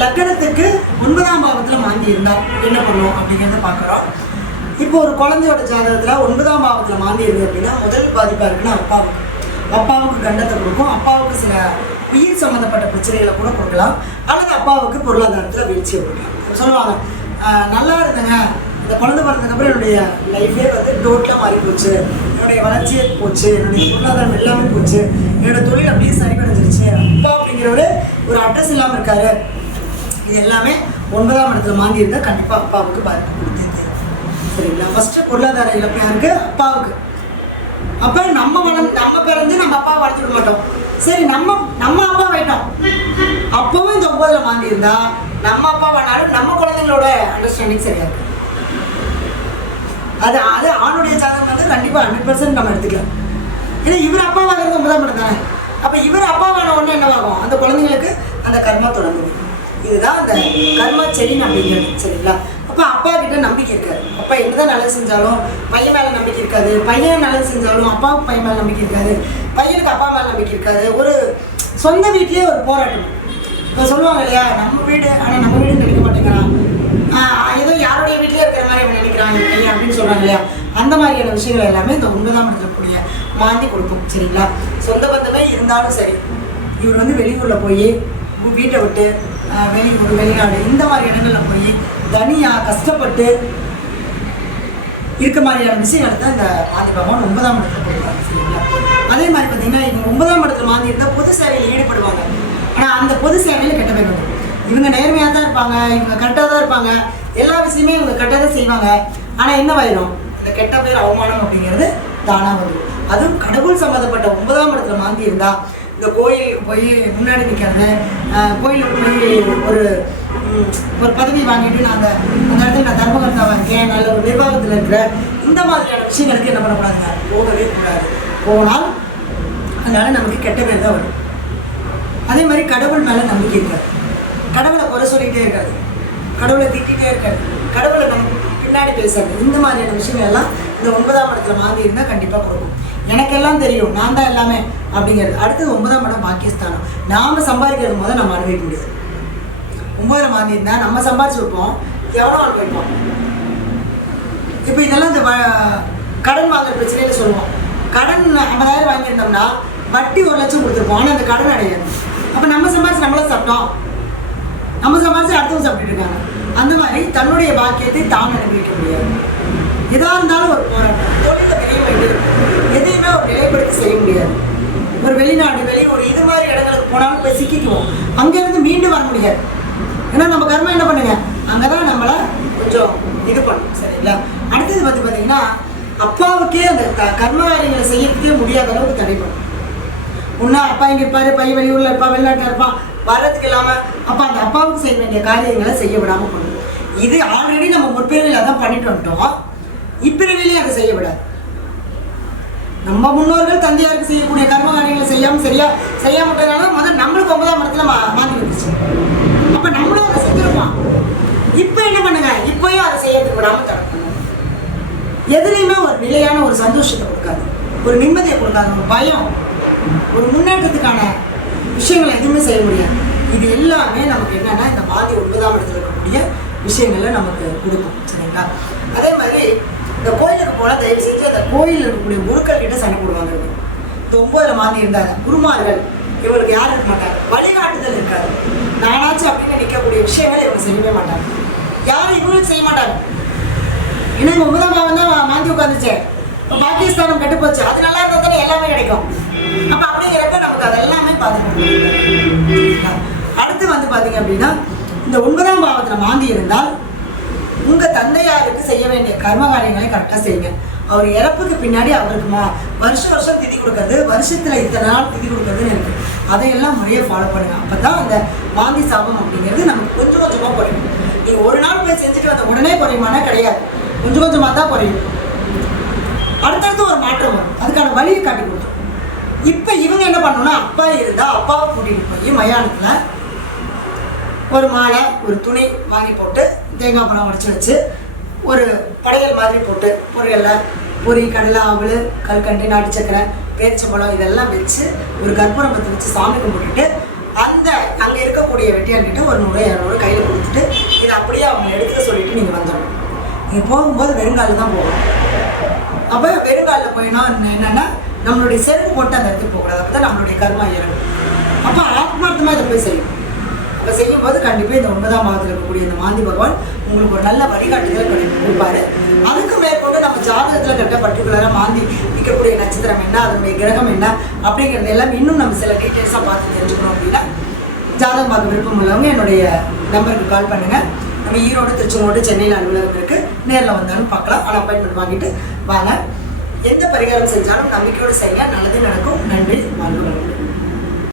லக்கணத்துக்கு ஒன்பதாம் பாவத்தில் மாந்தி இருந்தால் என்ன பண்ணுவோம் அப்படிங்கிறத பார்க்குறோம். இப்போ ஒரு குழந்தையோட ஜாதகத்தில் ஒன்பதாம் பாவத்தில் மாந்தி இருக்கு அப்படின்னா முதல் பாதிப்பாக இருக்குன்னா அப்பாவுக்கு. அப்பாவுக்கு கண்டத்தை கொடுக்கும். அப்பாவுக்கு சில உயிர் சம்மந்தப்பட்ட பிரச்சனைகளை கூட கொடுக்கலாம். அல்லது அப்பாவுக்கு பொருளாதாரத்தில் வீழ்ச்சியை கொடுக்கலாம். சொல்லுவாங்க நல்லா இருந்தேங்க. இந்த குழந்தை பிறந்ததுக்கப்புறம் என்னுடைய லைஃபே வந்து டோட்டலாக மாறி போச்சு. என்னுடைய வளர்ச்சியே போச்சு. என்னுடைய பொருளாதாரம் எல்லாமே போச்சு. என்னோட தொழில் அப்படியே சரிவடைஞ்சிருச்சு அப்பா அப்படிங்கிறவர் ஒரு அட்ரஸ் இல்லாமல் இருக்காரு. இது எல்லாமே ஒன்பதாம் இடத்துல மாந்தி இருந்தால் கண்டிப்பாக அப்பாவுக்கு பாதிப்பு கொடுத்தது. சரிங்களா? ஃபஸ்ட்டு பொருளாதார இழப்பு யாருக்கு? அப்பாவுக்கு. அப்போ நம்ம வளர்ந்து நம்ம பிறந்து நம்ம அப்பாவை வளர்த்துக்க மாட்டோம். சரி நம்ம நம்ம அப்பா வேண்டாம் அப்பவும் இந்த ஒன்பதுல மாந்தி இருந்தா நம்ம அப்பா வேணாலும் நம்ம குழந்தைங்களோட அண்டர்ஸ்டாண்டிங் சரியா இருக்கும் அது அது ஆணுடைய ஜாதகம் வந்து கண்டிப்பாக ஹண்ட்ரட் பர்சன்ட் நம்ம எடுத்துக்கலாம். ஏன்னா இவர் அப்பாவாகிறது ஒன்பதாம் இடம் தானே. அப்போ இவர் அப்பா அப்பாவான உடனே என்னவாகும்? அந்த குழந்தைங்களுக்கு அந்த கர்மா தொடர்ந்து இதுதான் அந்த கர்மா செடின்னு அப்படிங்கிறது சரிங்களா? அப்போ அப்பா கிட்ட நம்பிக்கை இருக்காது அப்பா என்னதான் நல்லது செஞ்சாலும் பையன் மேலே நம்பிக்கை இருக்காது. பையன் நல்லது செஞ்சாலும் அப்பாவுக்கு பையன் மேலே நம்பிக்கை இருக்காது. பையனுக்கு அப்பா மேலே நம்பிக்கை இருக்காது. ஒரு சொந்த வீட்லேயே ஒரு போராட்டம். இப்போ சொல்லுவாங்க இல்லையா நம்ம வீடு ஆனால் நம்ம வீடு நினைக்க மாட்டேங்கிறான். ஏதோ யாருடைய வீட்லயே இருக்கிற மாதிரி அவன் நினைக்கிறாங்க பையன் அப்படின்னு சொல்கிறாங்க இல்லையா? அந்த மாதிரியான விஷயங்கள் எல்லாமே இந்த உண்மைதான் இடத்துல மாந்தி கொடுக்கும் சரிங்களா? சொந்த பந்தமே இருந்தாலும் சரி. இவர் வந்து வெளியூரில் போய் வீட்டை விட்டு வெளியூர் வெளிநாடு. இந்த மாதிரி இடங்களில் போய் தனியாக கஷ்டப்பட்டு இருக்க மாதிரியான விஷயங்களை தான் இந்த மாந்தி பகவான் ஒன்பதாம் இடத்துல கொடுக்குறாங்க சரிங்களா? அதே மாதிரி பார்த்தீங்கன்னா இவங்க ஒன்பதாம் இடத்துல மாந்தி இருந்தால் பொது சேவையில் ஈடுபடுவாங்க. ஆனால் அந்த பொது சேவையில் கெட்ட பேர் வரும். இவங்க நேர்மையாக தான் இருப்பாங்க இவங்க கரெக்டாக தான் இருப்பாங்க. எல்லா விஷயமே இவங்க கரெக்டாக தான் செய்வாங்க. ஆனால் என்ன வயிறும்? இந்த கெட்ட பேர் அவமானம் அப்படிங்கிறது தானாக வந்துடும் அதுவும் கடவுள் சம்மந்தப்பட்ட ஒன்பதாம் இடத்துல மாந்தி இருந்தால் இந்த கோயிலுக்கு போய் முன்னாடி நிற்கிறது கோயிலுக்கு போய் ஒரு ஒரு பதவி வாங்கிட்டு நான் அந்த அந்த இடத்துல நான் தர்மகர்த்தாவாக இருக்கேன் நல்ல ஒரு நிர்வாகத்தில் இருக்கிறேன். இந்த மாதிரியான விஷயங்களுக்கு என்ன பண்ணக்கூடாதுங்க போகவே கூடாது. போனால் அதனால் நமக்கு கெட்ட பேர் தான் வரும். அதே மாதிரி கடவுள் மேலே நம்பிக்கை இருக்காது. கடவுளை குறை சொல்லிகிட்டே இருக்காது. கடவுளை திட்டிகிட்டே இருக்காது. கடவுளை நம்ம பின்னாடி பேசுறது இந்த மாதிரியான விஷயங்கள் எல்லாம் இந்த ஒன்பதாம் இடத்துல மாதிரி இருந்தால் கண்டிப்பாக கொடுக்கும். எனக்கெல்லாம் தெரியும். நான் தான் எல்லாமே அப்படிங்கிறது. அடுத்தது ஒன்பதாம் இடம் பாகிஸ்தானம் நாம் சம்பாதிக்கிறது போது நம்ம அனுபவிக்க முடியாது. ஒன்பதாம் மாறி இருந்தால் நம்ம சம்பாதிச்சிருப்போம் எவ்வளோ அனுபவிப்போம் இப்போ இதெல்லாம் இந்த வ- கடன் வாங்குற பிரச்சனையில சொல்லுவோம். கடன் ஐம்பதாயிரம் வாங்கியிருந்தோம்னா வட்டி ஒரு லட்சம் கொடுத்துருப்போம். ஆனால் அந்த கடன் அடையாது. அப்போ நம்ம சம்பாதிச்சு நம்மளும் சாப்பிட்டோம். நம்ம சம்பாதிச்சு அடுத்தவங்க சாப்பிட்டுட்டு இருக்காங்க. அந்த மாதிரி தன்னுடைய பாக்கியத்தை தான் அனுபவிக்க முடியாது. எதாக இருந்தாலும் ஒரு போராட்டம். செய்ய முடியாது. ஒரு வெளிநாடு வெளியூர் இது மாதிரி இடங்களுக்கு போனாலும் போய் சிக்கிக்குவோம். அங்கேருந்து மீண்டு வர முடியாது. ஏன்னா நம்ம கர்மம் என்ன பண்ணுங்க? அங்கே தான் நம்மளை கொஞ்சம் இது பண்ணும். சரிங்களா? அடுத்தது வந்து பார்த்தீங்கன்னா அப்பாவுக்கே அந்த க- கர்ம காரியங்களை செய்யறதுக்கே முடியாத அளவுக்கு தடைப்படும். ஒன்றா அப்பா இங்கே இருப்பாரு பையன் வெளியூரில் இருப்பான் வெளிநாட்டில் இருப்பான் வர்றதுக்கு இல்லாமல் அப்பா அந்த அப்பாவுக்கு செய்ய வேண்டிய காரியங்களை செய்ய விடாமல் பண்ணும் இது ஆல்ரெடி நம்ம முற்பிறவியில் தான் பண்ணிட்டு வந்துட்டோம். இப்பிறவிலையும் அதை செய்ய விடாது. நம்ம முன்னோர்கள் தந்தையாருக்கு செய்யக்கூடிய கர்ம காரியங்களை செய்யாமல் சரியா செய்யாம விட்டதுனால முதல் நம்மளுக்கு ஒன்பதாம் இடத்துல மா மாற்றி வந்துச்சு அப்போ நம்மளும் அதை செஞ்சிருப்போம் இப்போ என்ன பண்ணுங்க? இப்போயும் அதை செய்யறதுக்கு விடாமல் தடுக்கணும். எதுலேயுமே ஒரு நிலையான ஒரு சந்தோஷத்தை கொடுக்காது. ஒரு நிம்மதியை கொடுக்காது. ஒரு பயம். ஒரு முன்னேற்றத்துக்கான விஷயங்களை எதுவுமே செய்ய முடியாது. இது எல்லாமே நமக்கு என்னன்னா இந்த மாதிரி ஒன்பதாம் இடத்துல இருக்கக்கூடிய விஷயங்களை நமக்கு கொடுக்கும். சரிங்களா? அதே மாதிரி இந்த கோயிலுக்கு போனால் தயவு செஞ்சு அந்த கோயில் இருக்கக்கூடிய குருக்கள் கிட்ட சண்டை போடுவாங்க இந்த ஒம்பதுல மாந்தி இருந்தாங்க. குருமார்கள். இவங்களுக்கு யாரும் இருக்க மாட்டாங்க? வழிகாட்டுதல் இருக்காது. நானாச்சும் அப்படின்னு நிற்கக்கூடிய விஷயங்கள் இவங்க செய்யவே மாட்டாங்க. யாரும் இவங்களுக்கு செய்ய மாட்டாங்க. ஏன்னா இங்க ஒன்பதாம் பாவம் தான் மாந்தி உட்காந்துச்சு. இப்போ பாகிஸ்தானம் கெட்டு போச்சு. அது நல்லா இருந்தால் தானே எல்லாமே கிடைக்கும். அப்போ அப்படிங்கிறப்ப நமக்கு அது எல்லாமே பாதுகாப்பு அடுத்து வந்து பார்த்தீங்க அப்படின்னா இந்த ஒன்பதாம் பாவத்தில் மாந்தி இருந்தால் உங்கள் தந்தையாருக்கு செய்ய வேண்டிய கர்ம காரியங்களை கரெக்டாக செய்யுங்க. அவர் இறப்புக்கு பின்னாடி அவருக்கு மா வருஷம் வருஷம் திதி கொடுக்கறது வருஷத்தில் இத்தனை நாள் திதி கொடுக்கறதுன்னு இருக்கு. அதையெல்லாம் முறையாக ஃபாலோ பண்ணுங்க. அப்போ தான் அந்த வாந்தி சாபம் அப்படிங்கிறது நமக்கு கொஞ்சம் கொஞ்சமாக குறையும். நீங்கள் ஒரு நாள் போய் செஞ்சுட்டு வந்த உடனே குறையுமானா கிடையாது. கொஞ்சம் கொஞ்சமாக தான் குறையும். அடுத்தடுத்து ஒரு மாற்றம் வரும். அதுக்கான வழியை காட்டி கொடுத்தோம் இப்போ இவங்க என்ன பண்ணணும்னா அப்பா இருந்தால் அப்பாவை கூட்டிகிட்டு போய் மயானத்தில் ஒரு மாலை ஒரு துணி வாங்கி போட்டு தேங்காய் பழம் உடச்சி வச்சு ஒரு படையல் மாதிரி போட்டு பொரியலில் பொரி கடலை அவல் கல்கண்டு நாட்டு சக்கரை பேரிச்சம்பழம் இதெல்லாம் வச்சு ஒரு கற்பூரம்பத்தை வச்சு சாமி கும்பிட்டுட்டு அந்த அங்கே இருக்கக்கூடிய வெட்டியாண்டிட்டு ஒரு நூறு இரநூறு கையில் கொடுத்துட்டு இதை அப்படியே அவங்க எடுத்துக்க சொல்லிட்டு நீங்கள் வந்துடணும். நீங்கள் போகும்போது வெறுங்காலில் தான் போகணும். அப்போ வெறுங்காலில் போயினா என்னென்னா நம்மளுடைய செருப்பு போட்டு அந்த இடத்துக்கு போகக்கூடாது. அப்போ தான் நம்மளுடைய கர்மா இறங்கும் அப்போ ஆத்மார்த்தமாக இதை போய் செய்யும் அப்போ செய்யும்போது கண்டிப்பாக இந்த ஒன்பதாம் மாதத்தில் இருக்கக்கூடிய இந்த மாந்தி பகவான் உங்களுக்கு ஒரு நல்ல வழிகாட்டுதல் கொடுப்பாரு. அதுக்கு மேற்கொண்டு நம்ம ஜாதகத்தில் கட்ட பர்டிகுலராக மாந்தி நிற்கக்கூடிய நட்சத்திரம் என்ன அதனுடைய கிரகம் என்ன அப்படிங்கிறது எல்லாம் இன்னும் நம்ம சில டீட்டெயில்ஸாக பார்த்து தெரிஞ்சுக்கணும் அப்படின்னா ஜாதகம் பார்க்க விருப்பம் உள்ளவங்க என்னுடைய நம்பருக்கு கால் பண்ணுங்கள் நம்ம ஈரோடு திருச்செங்கோடு சென்னையில் அலுவலகம் இருக்குது நேரில் வந்தாலும் பார்க்கலாம். ஆனால் அப்பாயின்மெண்ட் வாங்கிட்டு வாங்க. எந்த பரிகாரம் செஞ்சாலும் நம்பிக்கையோடு செய்ய நல்லதே நடக்கும். நன்றி. வாழ்வு